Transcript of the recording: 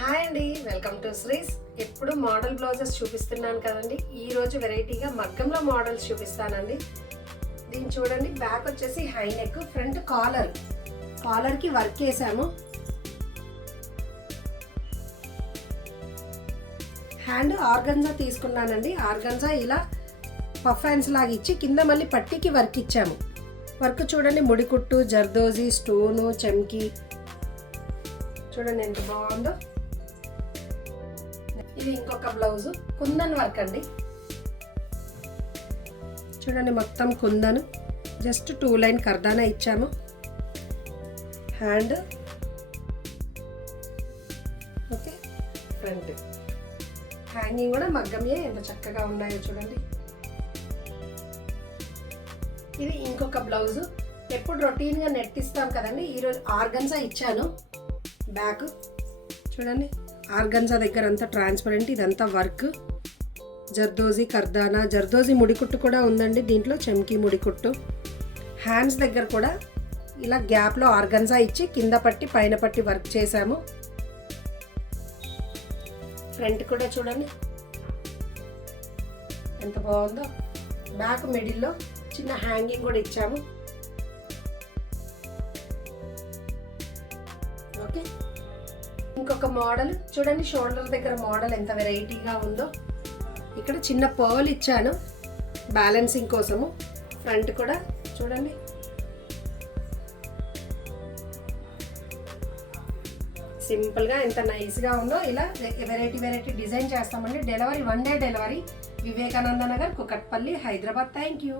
Hi అండి, welcome to శ్రీస్. ఎప్పుడు model blouses చూపిస్తున్నాను కదండి. ఈరోజు వెరైటీగా మగ్గంలో మోడల్స్ చూపిస్తానండి. దీన్ని చూడండి, బ్యాక్ వచ్చేసి హై నెక్, ఫ్రంట్ కాలర్కి వర్క్ వేసాము. హ్యాండ్ ఆర్గన్జా తీసుకున్నానండి. ఆర్గన్జా ఇలా పఫ్ హ్యాండ్స్ లాగా ఇచ్చి కింద మళ్ళీ పట్టీకి వర్క్ ఇచ్చాము. వర్క్ చూడండి, ముడికుట్టు, జర్దోజీ, స్టోను, చెమ్కి చూడండి ఎంత బాగుందో. ఇది ఇంకొక బ్లౌజ్ కుందన్ వర్క్ అండి. చూడండి మొత్తం కుందన్, జస్ట్ 2 లైన్ కర్దానా ఇచ్చాము. హ్యాండ్ ఓకే, ఫ్రంట్ హ్యాంగింగ్ కూడా మగ్గమే ఎంత చక్కగా ఉన్నాయో చూడండి. ఇది ఇంకొక బ్లౌజ్. ఎప్పుడు రొటీన్గా నెట్ ఇస్తాం కదండి, ఈరోజు ఆర్గన్జా ఇచ్చాను. బ్యాక్ చూడండి, ఆర్గన్జా దగ్గర అంతా ట్రాన్స్పరెంట్, ఇదంతా వర్క్. జర్దోజీ కర్దానా, జర్దోజీ ముడికుట్టు కూడా ఉందండి దీంట్లో, చెమ్కి ముడికుట్టు. హ్యాండ్స్ దగ్గర కూడా ఇలా గ్యాప్లో ఆర్గన్జా ఇచ్చి కింద పట్టి పైన పట్టి వర్క్ చేసాము. ఫ్రంట్ కూడా చూడండి ఎంత బాగుందో. బ్యాక్ మిడిల్లో చిన్న హ్యాంగింగ్ కూడా ఇచ్చాము. ఓకే, ఇంకొక మోడల్ చూడండి, షోల్డర్ దగ్గర మోడల్ ఎంత వెరైటీగా ఉందో. ఇక్కడ చిన్న పర్ల్ ఇచ్చాను బ్యాలెన్సింగ్ కోసము. ఫ్రంట్ కూడా చూడండి సింపుల్గా ఎంత నైస్గా ఉందో. ఇలా వెరైటీ డిజైన్ చేస్తామండి. Delivery 1 day delivery, Vivekananda Nagar, Kukatpally, Hyderabad. Thank you.